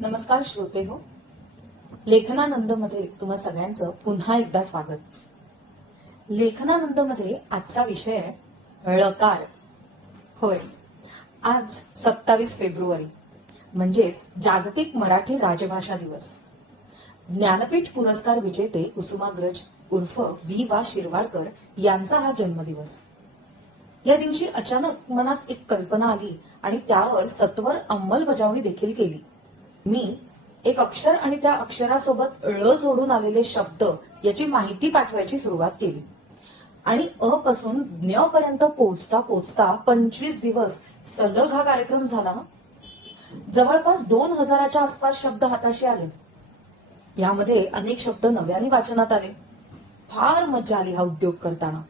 नमस्कार श्रोते हो. लेखनानंदमध्ये तुम्हा सगळ्यांचं पुन्हा एकदा स्वागत. लेखनानंदमध्ये आजचा विषय आहे ळकार होय आज सत्तावीस फेब्रुवारी म्हणजेच जागतिक मराठी राजभाषा दिवस. ज्ञानपीठ पुरस्कार विजेते कुसुमाग्रज उर्फ व्ही वा शिरवाडकर यांचा हा जन्मदिवस. या दिवशी अचानक मनात एक कल्पना आली आणि त्यावर सत्वर अंमलबजावणी देखील केली. मी एक अक्षर आणि त्या अक्षरासोबत ळ जोडून आलेले शब्द याची माहिती पाठवायची सुरुवात केली. आणि अ पासून ज्ञ पर्यंत पोहोचता पोहोचता पंचवीस दिवस सलग हा कार्यक्रम झाला. जवळपास दोन हजाराच्या आसपास शब्द हाताशी आले. यामध्ये अनेक शब्द नव्याने वाचनात आले. फार मजा आली हा उद्योग करताना.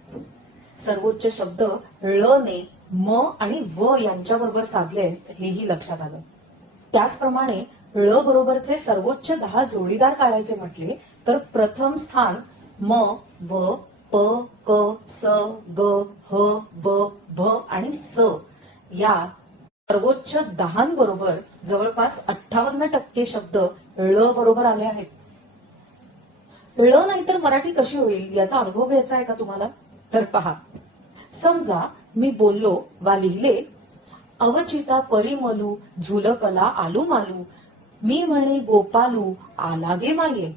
सर्वोच्च शब्द ळ ने म आणि व यांच्याबरोबर साधले हेही लक्षात आलं. त्याचप्रमाणे ळ बरोबरचे सर्वोच्च दहा जोडीदार काढायचे म्हटले तर प्रथम स्थान म व प क स ग ह ब भ आणि स या सर्वोच्च दहांबरोबर जवळपास अठ्ठावन्न टक्के शब्द ळ बरोबर आले आहेत. ळ नाहीतर मराठी कशी होईल याचा अनुभव घ्यायचा आहे का तुम्हाला? तर पहा. समजा मी बोललो वा लिहिले अवचिता परिमलू झुलकला आलू मालू मी म्हणे गोपालू आलागे माये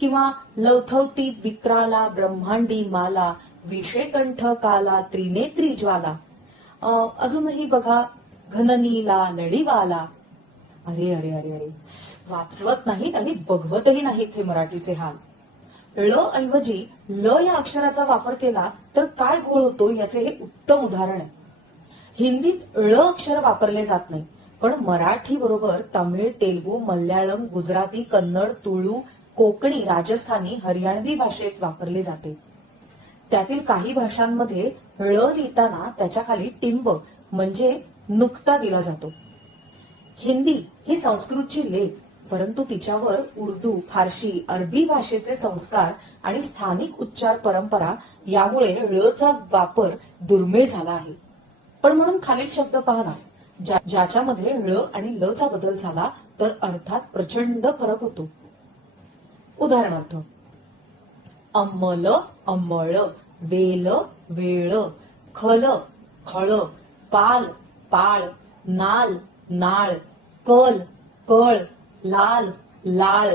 किंवा लवथवती विक्राला ब्रह्मांडी माला विषयकंठ काला त्रिनेत्री ज्वाला. अं, अजूनही बघा घननीला लढीवाला अरे अरे अरे अरे. वाचवत नाहीत आणि बघवतही नाहीत हे मराठीचे हाल. ळ ऐवजी ल या अक्षराचा वापर केला तर काय घोळ होतो याचे हे उत्तम उदाहरण आहे. हिंदीत ळ अक्षर वापरले जात नाही. पण मराठी बरोबर तमिळ तेलगू मल्याळम गुजराती कन्नड तुळू कोकणी राजस्थानी हरियाणवी भाषेत वापरली जाते. त्यातील काही भाषांमध्ये ळ लिहिताना त्याच्याखाली टिंब म्हणजे नुकता दिला जातो. हिंदी ही संस्कृतची लेख परंतु तिच्यावर उर्दू फारशी अरबी भाषेचे संस्कार आणि स्थानिक उच्चार परंपरा यामुळे ळचा वापर दुर्मिळ झाला आहे. पण म्हणून खालील शब्द पाहणार ज्याच्यामध्ये ळ आणि ल चा बदल झाला तर अर्थात प्रचंड फरक होतो. उदाहरणार्थ अंमल अंमळ वेल वेळ खल खळ पाल पाळ नाल नाळ कल कळ लाल लाळ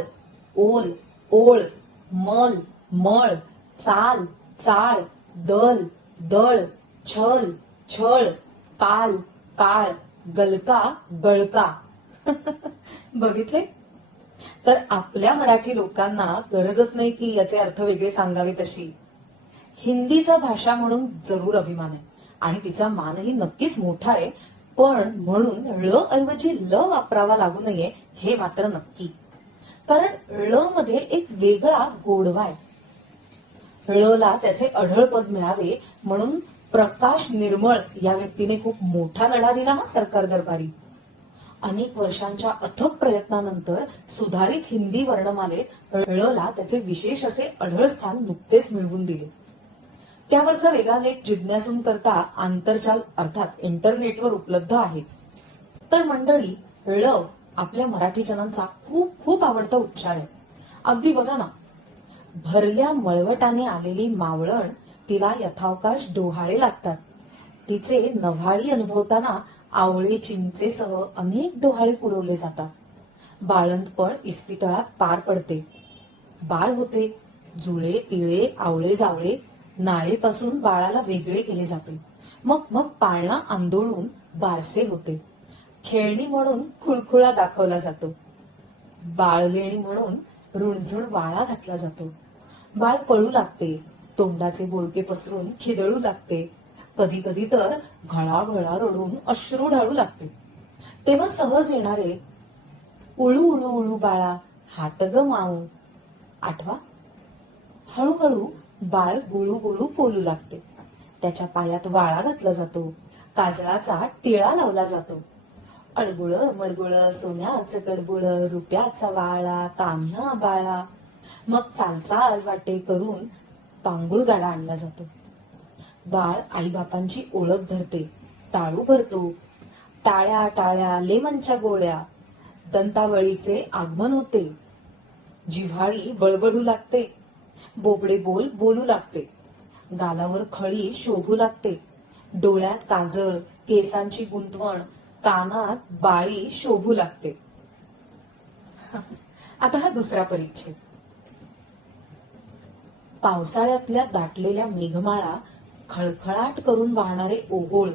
ओल ओळ मल मळ चाल चाळ दल दळ छल छळ काल काळ गलका गळका बघितले? तर आपल्या मराठी लोकांना गरजच नाही की याचे अर्थ वेगळे सांगावे तशी. हिंदीचा भाषा म्हणून जरूर अभिमान आहे. आणि तिचा मानही नक्कीच मोठा आहे. पण म्हणून ळ ऐवजी ल वापरावा लागू नये हे मात्र नक्की. कारण ळ मध्ये एक वेगळा गोडवा आहे. ळला त्याचे अढळ पद मिळावे म्हणून प्रकाश निर्मळ या व्यक्तीने खूप मोठा लढा दिला हा सरकार दरबारी. अनेक वर्षांच्या अथक प्रयत्नानंतर सुधारित हिंदी वर्णमालेत ळला त्याचे विशेष असे अढळ स्थान नुकतेच मिळवून दिले. त्यावरचा वेगळा लेख जिज्ञासूंकरता आंतरजाल अर्थात इंटरनेटवर उपलब्ध आहे. तर मंडळी ळ आपल्या मराठी जनांचा खूप खूप आवडता उच्चार आहे. अगदी बघा ना भरल्या मळवटाने आलेली मावळण तिला यथावकाश डोहाळे लागतात. तिचे नव्हाळी अनुभवताना आवळे चिंचेसह अनेक डोहाळे पुरवले जातात. बाळंतपण इस्पितळात पार पडते. बाळ होते जुळे तिळे आवळे जावळे नाळेपासून बाळाला वेगळे केले जाते. मग मग पाळणा आंदोळून बारसे होते. खेळणी म्हणून खुळखुळा दाखवला जातो. बाळलेणी म्हणून रुणझुण वाळा घातला जातो. बाळ पळू लागते तोंडाचे बोळके पसरून खिदळू लागते. कधी कधी तर घळाघळा रडून अश्रू ढाळू लागते. तेव्हा सहज येणारे उळू उळू उळू बाळा हात ग माऊ. आठवा हळूहळू बाळ गुळू गुळू बोलू लागते. त्याच्या पायात वाळा घातला जातो. काजळाचा टिळा लावला जातो. अडगुळ मडगुळ सोन्याचं कडबुळ रुपयाचा वाळा तान्ह्या बाळा. मग चालचाल वाटे करून पांगुळ गाडा आणला जातो. बाळ आईबापांची ओळख धरते टाळू भरतो. टाळ्या टाळ्या लेमनच्या गोळ्या दंतावळीचे आगमन होते. जिव्हाळी बळबडू लागते बोबडे बोल बोलू लागते. गालावर खळी शोभू लागते. डोळ्यात काजळ केसांची गुंतवण कानात बाळी शोभू लागते. आता हा दुसरा परिच्छेद पावसाळ्यातल्या दाटलेल्या मेघमाळा खळखळाट करून वाहणारे ओहोळ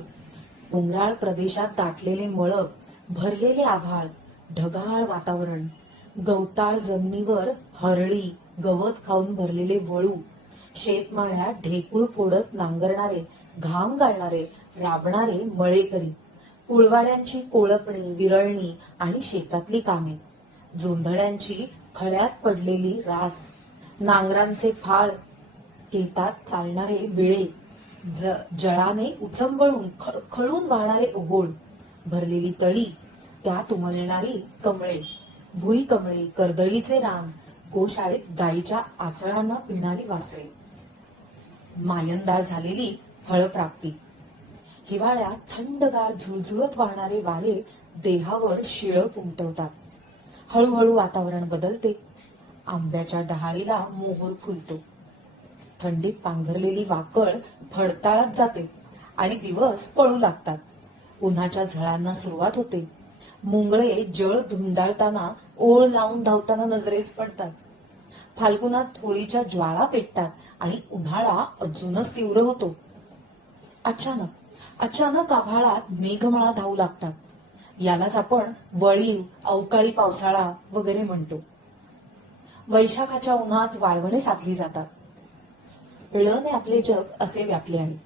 डोंगराळ प्रदेशात दाटलेले मळक भरलेले आभाळ ढगाळ वातावरण गवताळ जमिनीवर हरळी गवत खाऊन भरलेले वळू शेतमाळ्यात ढेकूळ फोडत नांगरणारे घाम गाळणारे राबणारे मळेकरी कुळवाड्यांची कोळपणी विरळणी आणि शेतातली कामे जोंधळ्यांची खळ्यात पडलेली रास नांगरांचे फाळ शेतात चालणारे विळे ज जळाने उचंबळून खळून वाहणारे ओहोळ भरलेली तळी त्यात उमलणारी कमळे भुई कमळे कर्दळीचे रान गोशाळेत गाईच्या आचळांना पिणारी वासरे. मायंदाळ झालेली फळप्राप्ती. हिवाळ्यात थंडगार झुळझुळत वाहणारे वारे देहावर शिळ उमटवतात हळूहळू वातावरण बदलते. आंब्याच्या डहाळीला मोहोर फुलतो. थंडीत पांघरलेली वाकळ फडताळत जाते आणि दिवस पळू लागतात. उन्हाच्या झळांना सुरुवात होते. मुंगळे जळ धुंडाळताना ओळ लावून धावताना नजरेस पडतात. फाल्गुनात थोडीच्या ज्वाळा पेटतात आणि उन्हाळा अजूनच तीव्र होतो. अचानक अचानक आभाळात मेघमळा धावू लागतात. यालाच आपण वळीव अवकाळी पावसाळा वगैरे म्हणतो. वैशाखाच्या उन्हात वाळवणे साधली जातात. ळने आपले जग असे व्यापले आहे.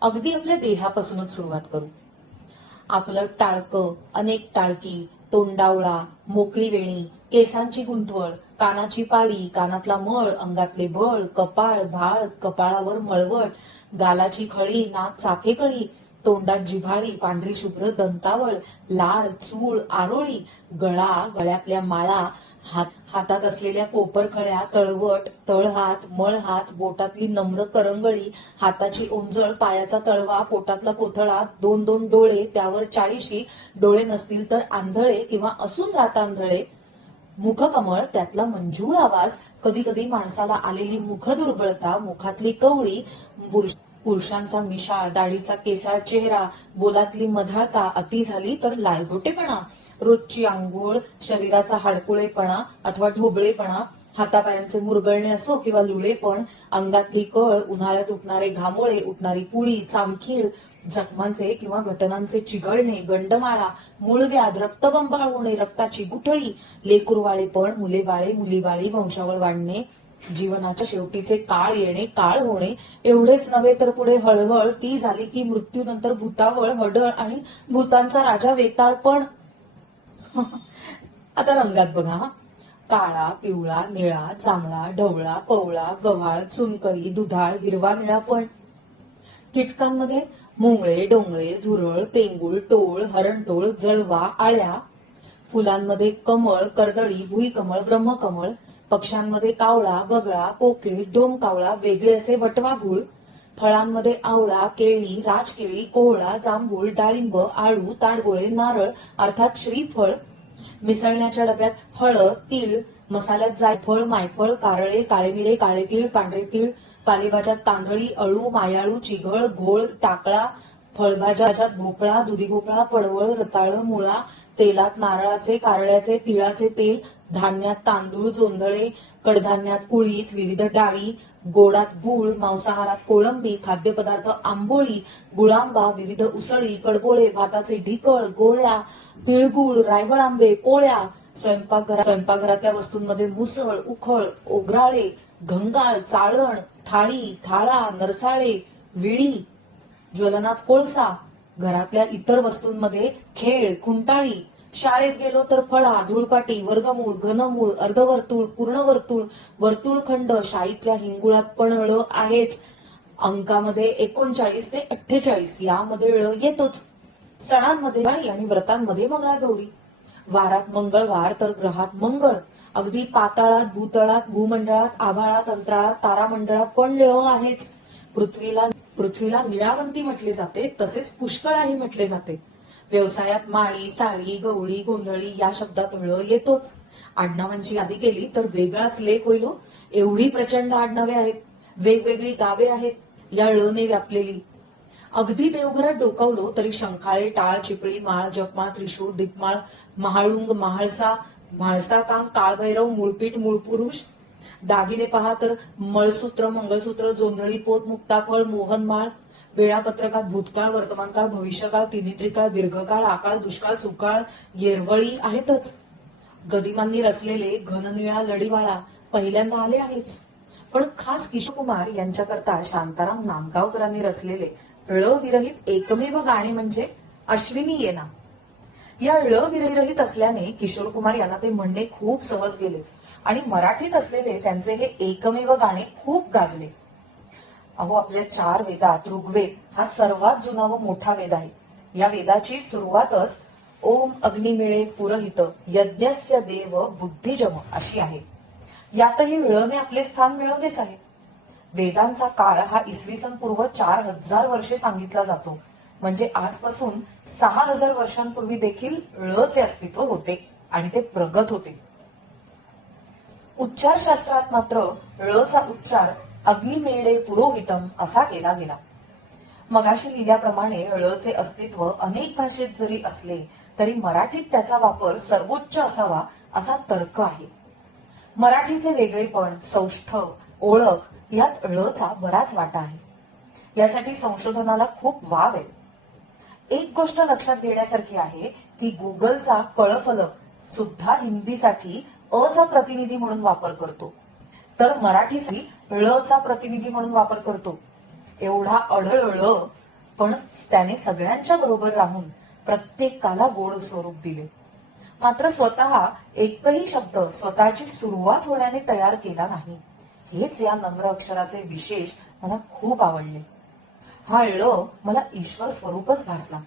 अगदी आपल्या देहापासूनच सुरुवात करू. आपलं टाळकं अनेक टाळकी तोंडावळा मोकळी वेणी केसांची गुंतवळ कानाची पाळी कानातला मळ अंगातले बळ कपाळ भाळ कपाळावर मळवट गालाची खळी नाक चाफेकळी तोंडात जिव्हाळी पांढरी शुभ्र दंतावळ लाळ चूळ आरोळी गळा गळ्यातल्या माळा हात हातात असलेल्या कोपरखळ्या तळवट तळहात मळहात बोटातली नम्र करंगळी हाताची ओंजळ पायाचा तळवा पोटातला कोथळा दोन दोन डोळे त्यावर चाळीशी डोळे नसतील तर आंधळे किंवा असून रातांधळे मुखकमळ त्यातला मंजूळ आवाज कधी कधी माणसाला आलेली मुख दुर्बळता मुखातली कवळी पुरुषांचा मिशाळ दाढीचा केसाळ चेहरा बोलातली मधाळता अति झाली तर लालगोटेपणा. रोजची आंघोळ शरीराचा हाडकुळेपणा अथवा ढोबळेपणा हातापायांचे मुरगळणे असो किंवा लुळेपण अंगातली कळ उन्हाळ्यात उठणारे घामोळे उठणारी पुळी चामखीळ जखमांचे किंवा घटनांचे चिघळणे गंडमाळा मूळव्याध रक्तबंबाळ होणे रक्ताची गुठळी लेकुरवाळेपण मुलेबाळे मुलीबाळी वंशावळ वाढणे जीवनाच्या शेवटीचे काळ येणे काळ होणे एवढेच नव्हे तर पुढे हळहळ ती झाली की मृत्यूनंतर भूतावळ हडळ आणि भूतांचा राजा वेताळ पण आता रंगात बघा. काळा पिवळा निळा जांभळा ढवळा पवळा गव्हाळ चुनकळी दुधाळ हिरवा निळा पण. कीटकांमध्ये मुंगळे डोंगळे झुरळ पेंगुळ टोळ हरणटोळ जळवा आळ्या. फुलांमध्ये कमळ कर्दळी भुईकमळ ब्रह्मकमळ. पक्ष्यांमध्ये कावळा बगळा कोकिळ डोम कावळा वेगळे असे वटवाघूळ. फळांमध्ये आवळा केळी राजकेळी कोहळा जांभूळ डाळिंब आळू ताडगोळे नारळ अर्थात श्रीफळ मिसळण्याच्या डब्यात हळद तीळ मसाल्यात जायफळ मायफळ कारळे काळेमिरे काळे तीळ पांढरे तीळ पालेभाज्यात तांदळी अळू मायाळू चिघळ घोळ टाकळा फळभाज्याच्यात भोपळा दुधी भोपळा पडवळ रताळ मुळा तेलात नारळाचे कारळ्याचे तिळाचे तेल धान्यात तांदूळ जोंधळे कडधान्यात कुळीत विविध डाळी गोडात गुळ मांसाहारात कोळंबी खाद्यपदार्थ आंबोळी गुळांबा विविध उसळी कडबोळे भाताचे ढिकळ गोळ्या तिळगुळ रायवळ आंबे पोळ्या स्वयंपाकघरात स्वयंपाकघरातल्या वस्तूंमध्ये मुसळ उखळ ओग्राळे घंगाळ चाळण थाळी थाळा नरसाळे विळी ज्वलनात कोळसा घरातल्या इतर वस्तूंमध्ये खेळ खुंटाळी शाळेत गेलो तर फळा धुळपाटी वर्गमूळ घनमूळ अर्धवर्तुळ पूर्णवर्तुळ वर्तुळखंड शाळेतल्या हिंगुळात पण ळ आहेच. अंकामध्ये एकोणचाळीस ते अठ्ठेचाळीस यामध्ये ळ येतोच. सणांमध्ये दिवाळी आणि व्रतांमध्ये मंगळागौरी. वारात मंगळवार तर ग्रहात मंगळ. अगदी पाताळात भूतळात भूमंडळात आभाळात अंतराळात तारामंडळात पण ळ आहेच. पृथ्वीला पृथ्वीला निळावंती म्हटले जाते तसेच पुष्कळाही म्हटले जाते. व्यवसायात माळी साळी गवळी गोंधळी या शब्दात ळ येतोच. आडनावांची यादी केली तर वेगळाच लेख होईल हो. एवढी प्रचंड आडनावे आहेत. वेगवेगळी गावे आहेत. या ळने व्यापलेली. अगदी देवघरात डोकावलो तरी शंखाळे टाळ चिपळी माळ जपमाळ त्रिशूळ दिपमाळ महाळुंग महाळसा म्हाळसा काम काळभैरव मूळपीठ मूळपुरुष. दागिने पहा तर मळसूत्र मंगळसूत्र जोंधळी पोत मुक्ताफळ मोहनमाळ वेळापत्रकात भूतकाळ वर्तमानकाळ भविष्यकाळ तिन्ही त्रिकाळ दीर्घकाळ आकाळ दुष्काळ सुकाळ येरवळी आहेतच. गदिमांनी रचलेले घननिळा लढीवाळा पहिल्यांदा आले आहेच. पण खास किशोर कुमार यांच्याकरता शांताराम नामगावकरांनी रचलेले ळ विरहित एकमेव गाणे म्हणजे अश्विनी येना या ळ विरहित असल्याने किशोर कुमार यांना ते म्हणणे खूप सहज गेले आणि मराठीत असलेले त्यांचे हे एकमेव गाणे खूप गाजले. अहो आपल्या चार वेदात ऋग्वेद हा सर्वात जुना व मोठा वेद आहे. या वेदाची सुरुवातच ओम अग्निमिळे पुरहित यज्ञस्य देव बुद्धिजम अशी आहे. यातही मिळवणे आपले स्थान मिळवलेच आहे. वेदांचा काळ हा इसवी सन पूर्व चार हजार वर्षे सांगितला जातो. म्हणजे आजपासून सहा हजार वर्षांपूर्वी देखील ळचे अस्तित्व होते आणि ते प्रगत होते. उच्चार शास्त्रात मात्र ळचा उच्चार अग्निमेळे पुरोहितम असा केला गेला. मगाशी लिहिल्याप्रमाणे ळचे अस्तित्व अनेक भाषेत जरी असले तरी मराठीत त्याचा वापर सर्वोच्च असावा असा तर्क आहे. मराठीचे वेगळेपण सौष्ठ ओळख यात ळचा बराच वाटा आहे. यासाठी संशोधनाला खूप वाव आहे. एक गोष्ट लक्षात घेण्यासारखी आहे की गुगलचा कळफलक सुद्धा हिंदीसाठी अचा प्रतिनिधी म्हणून वापर करतो. तर मराठीसाठी ळचा प्रतिनिधी म्हणून वापर करतो. एवढा अढळ ळ पण त्याने सगळ्यांच्या बरोबर राहून प्रत्येकाला गोड स्वरूप दिले. मात्र स्वतः एकही शब्द स्वतःची सुरुवात होण्याने तयार केला नाही. हेच या नम्र अक्षराचे विशेष मला खूप आवडले. हा ळ मला ईश्वर स्वरूपच भासला.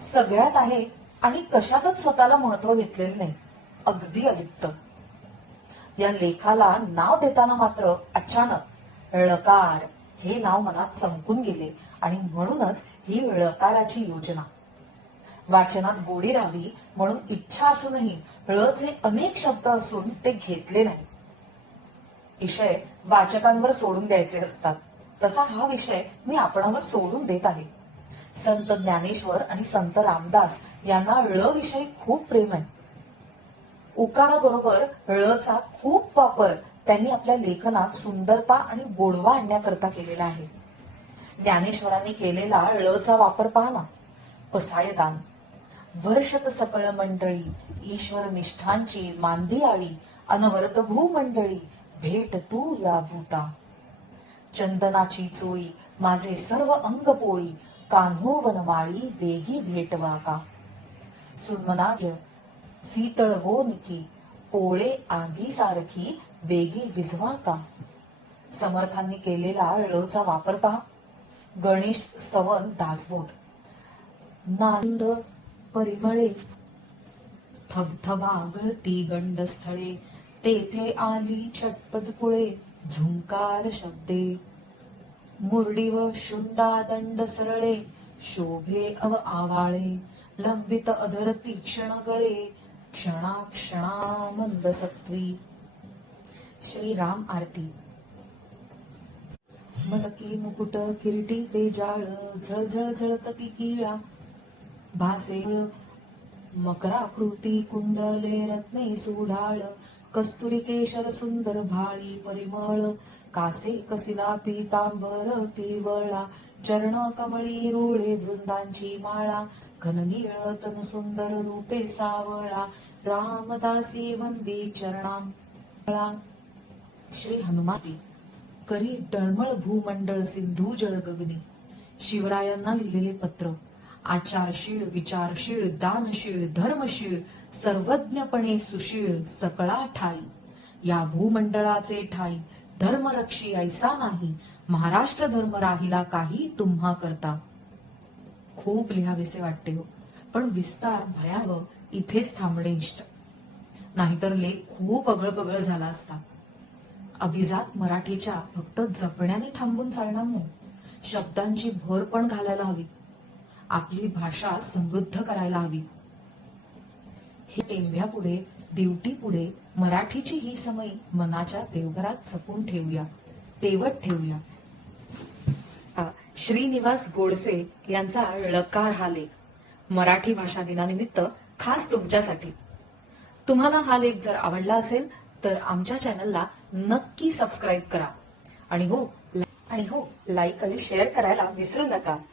सगळ्यात आहे आणि कशातच स्वतःला महत्त्व घेतलेले नाही. अगदी अलिप्त. या लेखाला नाव देताना मात्र अचानक ळकार हे नाव मनात संपून गेले आणि म्हणूनच ही ळकाराची योजना. वाचनात गोडी राहावी म्हणून इच्छा असूनही ळचे अनेक शब्द असून ते घेतले नाही. विषय वाचकांवर सोडून द्यायचे असतात. तसा हा विषय मी आपणावर सोडून देत आहे. संत ज्ञानेश्वर आणि संत रामदास यांना ळ विषयी खूप प्रेम आहे. उकाराबरोबर ळचा खूप वापर त्यांनी आपल्या लेखनात सुंदरता आणि गोडवा आणण्याकरता केलेला आहे. ज्ञानेश्वरांनी केलेला ळचा वापर पहा ना पसायदान. वर्षत सकळ मंडळी ईश्वर निष्ठांची मांदी आळी अनवरत भूमंडळी भेट तू या भूता. चंदनाची चोळी माझे सर्व अंग पोळी कान्हो वनमाळी वेगी भेटवा का सुमनाज शीतळ निकी पोळे आगी सारखी वेगी विझवा का? समर्थांनी केलेला ळचा वापर पहा. गणेश स्तवन दासबोध. नांद परिमळे थबथबा गळती गंडस्थळे तेथे आली छटपद कुळे झुंकार शब्दे. मुरडी व शुंडा दंड सरळे शोभे अव आवाळे लंबित अधर तीक्ष्ण गळे क्षणा क्षणा मंद सत्वी श्री राम आरती। मसकी मुकुट किरीटी ते जाळ झळझळ झळकती किळा। भासे मकराकृती कुंडले रत्ने सुढाळ कस्तुरी केशर सुंदर भाळी परिमळ कासे कसिला पीतांबर पिवळा चरण कमळी रुळे वृंदांची माळा घननीळ तन सुंदर रूपे सावळा रामदासी वंदी चरणां श्री हनुमाती करी डळमळ भूमंडळ सिंधू जळ गगनी शिवरायांना लिहिलेले पत्र आचारशीळ विचारशीळ दानशीळ धर्मशीळ सर्वज्ञपणे सुशीळ सकळा ठाई. या भूमंडळाचे ठाई धर्मरक्षी ऐसा नाही. महाराष्ट्र धर्म राहिला काही तुम्हा करता. खूप लिहावेसे वाटते हो. पण विस्तार भयावह इथेच थांबणे इष्ट. नाहीतर लेख खूप अगळ पगळ झाला असता. अभिजात मराठीच्या फक्त जपण्याने थांबून चालणार नाही. शब्दांची भर पण घालायला हवी. आपली भाषा समृद्ध करायला हवी. हे टेंभ्यापुढे दिवटी पुढे मराठीची ही समय मनाच्या देवघरात जपून ठेवूया तेवत ठेवूया. श्रीनिवास गोडसे यांचा लकार हा लेख. मराठी भाषा दिनानिमित्त खास तुमच्यासाठी. तुम्हाला हा लेख जर आवडला असेल तर आमच्या चॅनलला नक्की सबस्क्राईब करा. आणि हो आणि हो लाईक आणि शेअर करायला विसरू नका.